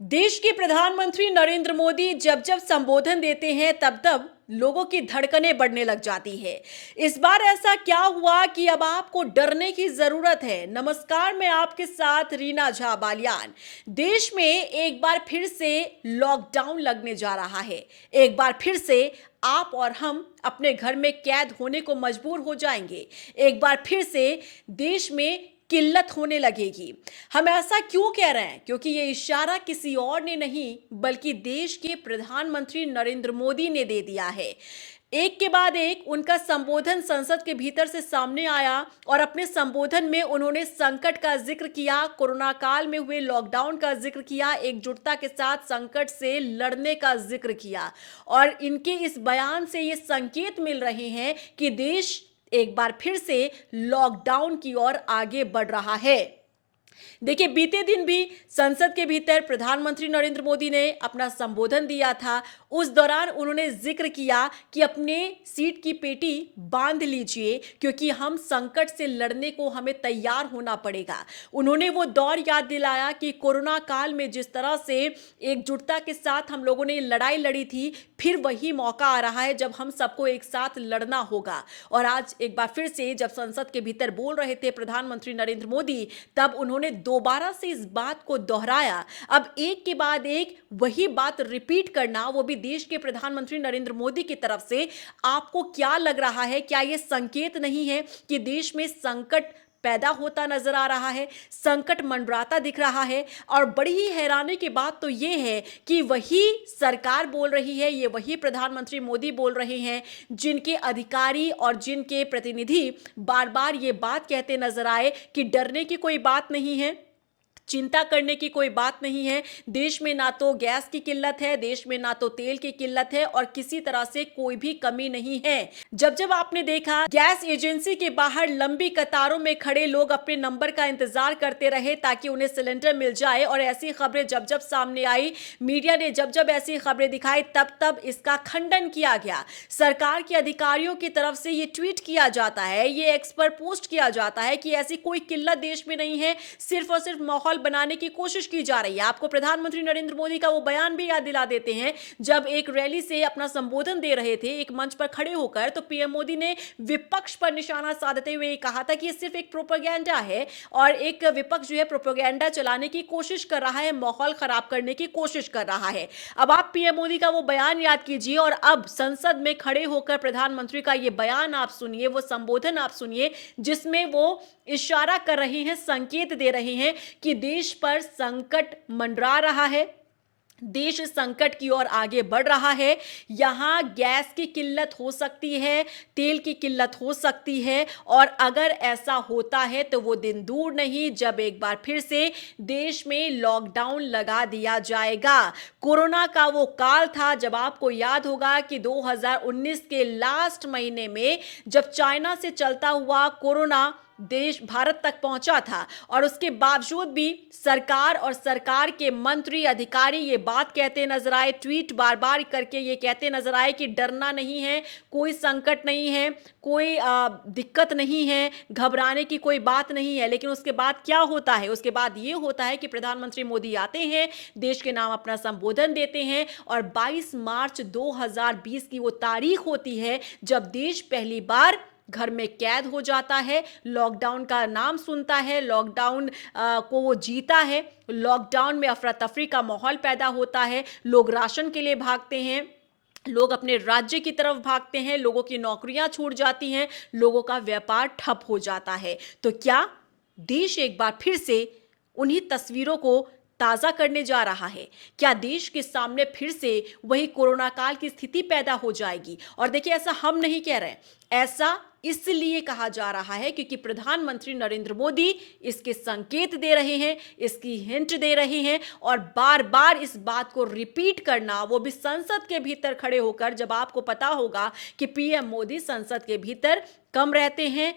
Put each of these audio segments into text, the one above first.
देश के प्रधानमंत्री नरेंद्र मोदी जब जब संबोधन देते हैं तब तब लोगों की धड़कनें बढ़ने लग जाती है। इस बार ऐसा क्या हुआ कि अब आपको डरने की जरूरत है। नमस्कार, मैं आपके साथ रीना झा बालियान। देश में एक बार फिर से लॉकडाउन लगने जा रहा है। एक बार फिर से आप और हम अपने घर में कैद होने को मजबूर हो जाएंगे। एक बार फिर से देश में किल्लत होने लगेगी। हम ऐसा क्यों कह रहे हैं? क्योंकि ये इशारा किसी और ने नहीं बल्कि देश के प्रधानमंत्री नरेंद्र मोदी ने दे दिया है। एक के बाद एक उनका संबोधन संसद के भीतर से सामने आया और अपने संबोधन में उन्होंने संकट का जिक्र किया, कोरोना काल में हुए लॉकडाउन का जिक्र किया, एकजुटता के साथ संकट से लड़ने का जिक्र किया। और इनके इस बयान से ये संकेत मिल रहे हैं कि देश एक बार फिर से लॉकडाउन की ओर आगे बढ़ रहा है। देखिए, बीते दिन भी संसद के भीतर प्रधानमंत्री नरेंद्र मोदी ने अपना संबोधन दिया था। उस दौरान उन्होंने जिक्र किया कि अपने सीट की पेटी बांध लीजिए क्योंकि हम संकट से लड़ने को हमें तैयार होना पड़ेगा। उन्होंने वो दौर याद दिलाया कि कोरोना काल में जिस तरह से एकजुटता के साथ हम लोगों ने लड़ाई लड़ी थी, फिर वही मौका आ रहा है जब हम सबको एक साथ लड़ना होगा। और आज एक बार फिर से जब संसद के भीतर बोल रहे थे प्रधानमंत्री नरेंद्र मोदी, तब उन्होंने दोबारा से इस बात को दोहराया। अब एक के बाद एक वही बात रिपीट करना, वो भी देश के प्रधानमंत्री नरेंद्र मोदी की तरफ से, आपको क्या लग रहा है? क्या यह संकेत नहीं है कि देश में संकट पैदा होता नजर आ रहा है, संकट मंडराता दिख रहा है? और बड़ी ही हैरानी की बात तो यह है कि वही सरकार बोल रही है, ये वही प्रधानमंत्री मोदी बोल रहे हैं जिनके अधिकारी और जिनके प्रतिनिधि बार बार ये बात कहते नजर आए कि डरने की कोई बात नहीं है, चिंता करने की कोई बात नहीं है। देश में ना तो गैस की किल्लत है, देश में ना तो तेल की किल्लत है और किसी तरह से कोई भी कमी नहीं है। जब जब आपने देखा गैस एजेंसी के बाहर लंबी कतारों में खड़े लोग अपने नंबर का इंतजार करते रहे ताकि उन्हें सिलेंडर मिल जाए, और ऐसी खबरें जब जब सामने आई, मीडिया ने जब जब ऐसी खबरें दिखाई, तब तब इसका खंडन किया गया। सरकार के अधिकारियों की तरफ से ये ट्वीट किया जाता है, ये एक्स पर पोस्ट किया जाता है कि ऐसी कोई किल्लत देश में नहीं है, सिर्फ और सिर्फ माहौल बनाने की कोशिश की जा रही है। आपको प्रधानमंत्री नरेंद्र मोदी का वो बयान भी याद दिला देते हैं जब एक रैली से अपना संबोधन दे रहे थे एक मंच पर खड़े होकर, तो पीएम मोदी ने विपक्ष पर निशाना साधते हुए कहा था कि ये सिर्फ एक प्रोपेगेंडा है और एक विपक्ष जो है प्रोपेगेंडा चलाने की कोशिश कर रहा है, माहौल खराब करने की कोशिश कर रहा है। अब आप पीएम मोदी का वो बयान याद कीजिए और अब संसद में खड़े होकर प्रधानमंत्री का ये बयान आप सुनिए, वो संबोधन आप सुनिए जिसमें वो इशारा कर रहे हैं, संकेत दे रहे हैं कि देश पर संकट मंडरा रहा है, देश संकट की ओर आगे बढ़ रहा है। यहां गैस की किल्लत हो सकती है, तेल की किल्लत हो सकती है, और अगर ऐसा होता है तो वो दिन दूर नहीं जब एक बार फिर से देश में लॉकडाउन लगा दिया जाएगा। कोरोना का वो काल था जब आपको याद होगा कि 2019 के लास्ट महीने में जब चाइना से चलता हुआ कोरोना देश भारत तक पहुंचा था, और उसके बावजूद भी सरकार और सरकार के मंत्री अधिकारी ये बात कहते नजर आए, ट्वीट बार बार करके ये कहते नजर आए कि डरना नहीं है, कोई संकट नहीं है, कोई दिक्कत नहीं है, घबराने की कोई बात नहीं है। लेकिन उसके बाद क्या होता है? उसके बाद ये होता है कि प्रधानमंत्री मोदी आते हैं, देश के नाम अपना संबोधन देते हैं, और 22 मार्च 2020 की वो तारीख होती है जब देश पहली बार घर में कैद हो जाता है, लॉकडाउन का नाम सुनता है, लॉकडाउन को वो जीता है। लॉकडाउन में अफरा तफरी का माहौल पैदा होता है, लोग राशन के लिए भागते हैं, लोग अपने राज्य की तरफ भागते हैं, लोगों की नौकरियां छूट जाती हैं, लोगों का व्यापार ठप हो जाता है। तो क्या देश एक बार फिर से उन्हीं तस्वीरों को ताजा करने जा रहा है? क्या देश के सामने फिर से वही कोरोना काल की स्थिति पैदा हो जाएगी? और देखिए, ऐसा हम नहीं कह रहे हैं, ऐसा इसलिए कहा जा रहा है क्योंकि प्रधानमंत्री नरेंद्र मोदी इसके संकेत दे रहे हैं, इसकी हिंट दे रहे हैं, और बार बार इस बात को रिपीट करना, वो भी संसद के भीतर खड़े होकर, जब आपको पता होगा कि पीएम मोदी संसद के भीतर कम रहते हैं,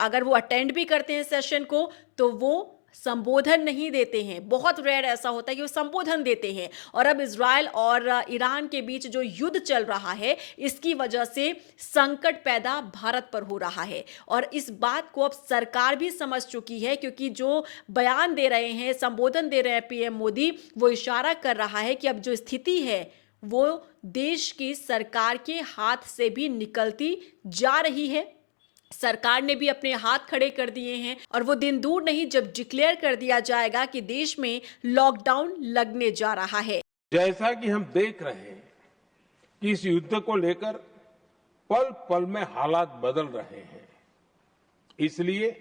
अगर वो अटेंड भी करते हैं सेशन को तो वो संबोधन नहीं देते हैं। बहुत रेयर ऐसा होता है कि वो संबोधन देते हैं। और अब इज़राइल और ईरान के बीच जो युद्ध चल रहा है, इसकी वजह से संकट पैदा भारत पर हो रहा है। और इस बात को अब सरकार भी समझ चुकी है, क्योंकि जो बयान दे रहे हैं, संबोधन दे रहे हैं पीएम मोदी, वो इशारा कर रहा है कि अब जो स्थिति है, वो देश की सरकार के हाथ से भी निकलती जा रही है। सरकार ने भी अपने हाथ खड़े कर दिए हैं और वो दिन दूर नहीं जब डिक्लेयर कर दिया जाएगा कि देश में लॉकडाउन लगने जा रहा है। जैसा कि हम देख रहे हैं कि इस युद्ध को लेकर पल पल में हालात बदल रहे हैं, इसलिए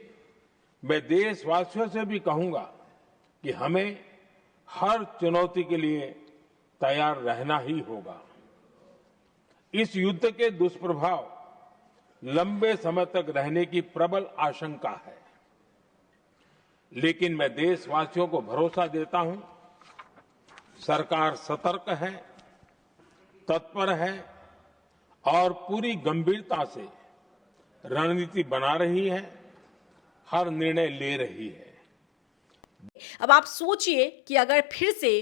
मैं देशवासियों से भी कहूंगा कि हमें हर चुनौती के लिए तैयार रहना ही होगा। इस युद्ध के दुष्प्रभाव लंबे समय तक रहने की प्रबल आशंका है, लेकिन मैं देशवासियों को भरोसा देता हूं, सरकार सतर्क है, तत्पर है और पूरी गंभीरता से रणनीति बना रही है, हर निर्णय ले रही है। अब आप सोचिए कि अगर फिर से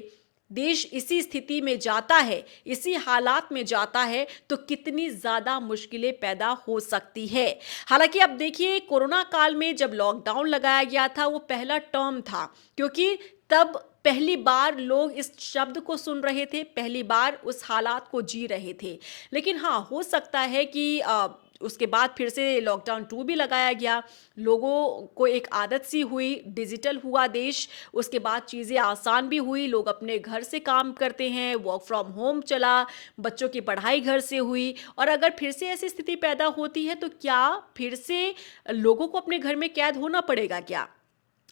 देश इसी स्थिति में जाता है, इसी हालात में जाता है, तो कितनी ज़्यादा मुश्किलें पैदा हो सकती है। हालांकि अब देखिए, कोरोना काल में जब लॉकडाउन लगाया गया था, वो पहला टर्म था, क्योंकि तब पहली बार लोग इस शब्द को सुन रहे थे, पहली बार उस हालात को जी रहे थे। लेकिन हाँ, हो सकता है कि उसके बाद फिर से लॉकडाउन 2 भी लगाया गया, लोगों को एक आदत सी हुई, डिजिटल हुआ देश, उसके बाद चीज़ें आसान भी हुई, लोग अपने घर से काम करते हैं, वर्क फ्रॉम होम चला, बच्चों की पढ़ाई घर से हुई। और अगर फिर से ऐसी स्थिति पैदा होती है, तो क्या फिर से लोगों को अपने घर में कैद होना पड़ेगा क्या?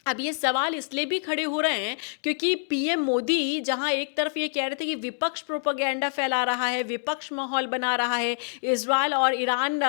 अब ये सवाल इसलिए भी खड़े हो रहे हैं, क्योंकि पीएम मोदी जहां एक तरफ ये कह रहे थे कि विपक्ष प्रोपेगेंडा फैला रहा है, विपक्ष माहौल बना रहा है, इजराइल और ईरान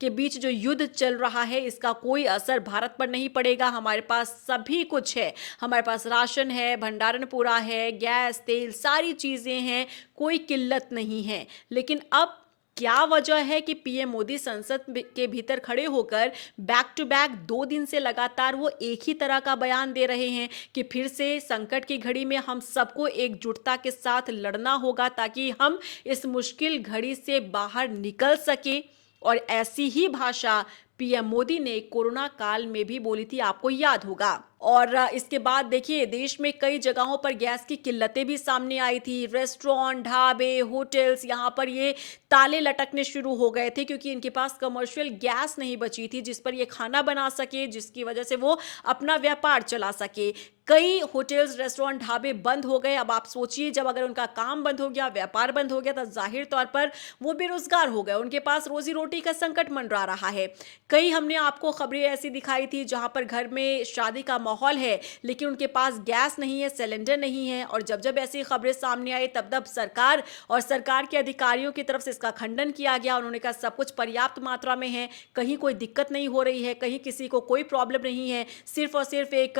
के बीच जो युद्ध चल रहा है, इसका कोई असर भारत पर नहीं पड़ेगा, हमारे पास सभी कुछ है, हमारे पास राशन है, भंडारण पूरा है, गैस, तेल, सारी चीज़ें हैं, कोई किल्लत नहीं है। लेकिन अब क्या वजह है कि पीएम मोदी संसद के भीतर खड़े होकर बैक टू बैक 2 दिन से लगातार वो एक ही तरह का बयान दे रहे हैं कि फिर से संकट की घड़ी में हम सबको एकजुटता के साथ लड़ना होगा, ताकि हम इस मुश्किल घड़ी से बाहर निकल सके। और ऐसी ही भाषा पीएम मोदी ने कोरोना काल में भी बोली थी, आपको याद होगा। और इसके बाद देखिए, देश में कई जगहों पर गैस की किल्लतें भी सामने आई थी। रेस्टोरेंट, ढाबे, होटल्स, यहाँ पर ये ताले लटकने शुरू हो गए थे, क्योंकि इनके पास कमर्शियल गैस नहीं बची थी जिस पर ये खाना बना सके, जिसकी वजह से वो अपना व्यापार चला सके। कई होटल्स, रेस्टोरेंट, ढाबे बंद हो गए। अब आप सोचिए, जब अगर उनका काम बंद हो गया, व्यापार बंद हो गया, तो जाहिर तौर पर वो बेरोजगार हो गए, उनके पास रोजी रोटी का संकट मंडरा रहा है। कई हमने आपको खबरें ऐसी दिखाई थी जहां पर घर में शादी का माहौल है, लेकिन उनके पास गैस नहीं है, सिलेंडर नहीं है। और जब जब ऐसी खबरें सामने आई, तब तब सरकार और सरकार के अधिकारियों की तरफ से इसका खंडन किया गया। उन्होंने कहा सब कुछ पर्याप्त मात्रा में है, कहीं कोई दिक्कत नहीं हो रही है, कहीं किसी को कोई प्रॉब्लम नहीं है, सिर्फ और सिर्फ एक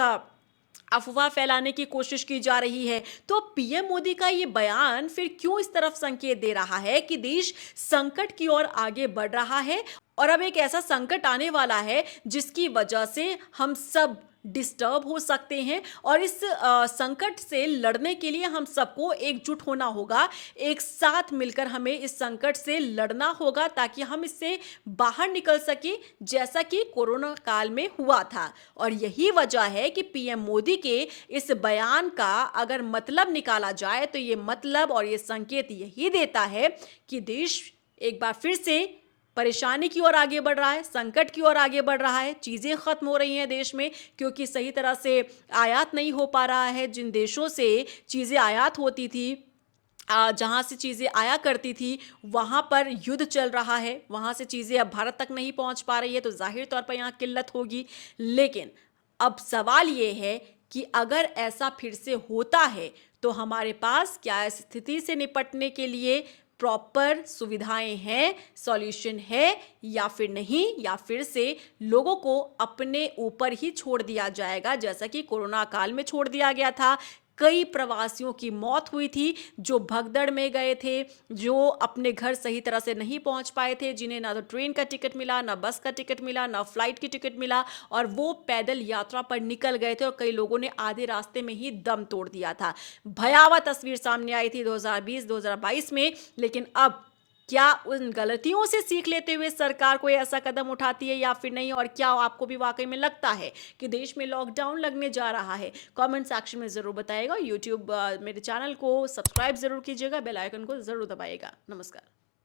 अफवाह फैलाने की कोशिश की जा रही है। तो पीएम मोदी का ये बयान फिर क्यों इस तरफ संकेत दे रहा है कि देश संकट की ओर आगे बढ़ रहा है, और अब एक ऐसा संकट आने वाला है जिसकी वजह से हम सब डिस्टर्ब हो सकते हैं। और इस संकट से लड़ने के लिए हम सबको एकजुट होना होगा, एक साथ मिलकर हमें इस संकट से लड़ना होगा, ताकि हम इससे बाहर निकल सके, जैसा कि कोरोना काल में हुआ था। और यही वजह है कि पीएम मोदी के इस बयान का अगर मतलब निकाला जाए, तो ये मतलब और ये संकेत यही देता है कि देश एक बार फिर से परेशानी की ओर आगे बढ़ रहा है, संकट की ओर आगे बढ़ रहा है। चीज़ें खत्म हो रही हैं देश में, क्योंकि सही तरह से आयात नहीं हो पा रहा है। जिन देशों से चीज़ें आयात होती थी, जहाँ से चीज़ें आया करती थी, वहाँ पर युद्ध चल रहा है, वहाँ से चीज़ें अब भारत तक नहीं पहुँच पा रही है, तो जाहिर तौर पर यहाँ किल्लत होगी। लेकिन अब सवाल ये है कि अगर ऐसा फिर से होता है, तो हमारे पास क्या इस स्थिति से निपटने के लिए प्रॉपर सुविधाएं हैं, सॉल्यूशन है या फिर नहीं, या फिर से लोगों को अपने ऊपर ही छोड़ दिया जाएगा, जैसा कि कोरोना काल में छोड़ दिया गया था। कई प्रवासियों की मौत हुई थी, जो भगदड़ में गए थे, जो अपने घर सही तरह से नहीं पहुंच पाए थे, जिन्हें ना तो ट्रेन का टिकट मिला, ना बस का टिकट मिला, ना फ्लाइट की टिकट मिला और वो पैदल यात्रा पर निकल गए थे और कई लोगों ने आधे रास्ते में ही दम तोड़ दिया था। भयावह तस्वीर सामने आई थी 2020-2022 में, लेकिन अब क्या उन गलतियों से सीख लेते हुए सरकार कोई ऐसा कदम उठाती है या फिर नहीं? और क्या आपको भी वाकई में लगता है कि देश में लॉकडाउन लगने जा रहा है? कमेंट सेक्शन में ज़रूर बताइएगा। यूट्यूब मेरे चैनल को सब्सक्राइब ज़रूर कीजिएगा, बेल आइकन को ज़रूर दबाइएगा। नमस्कार।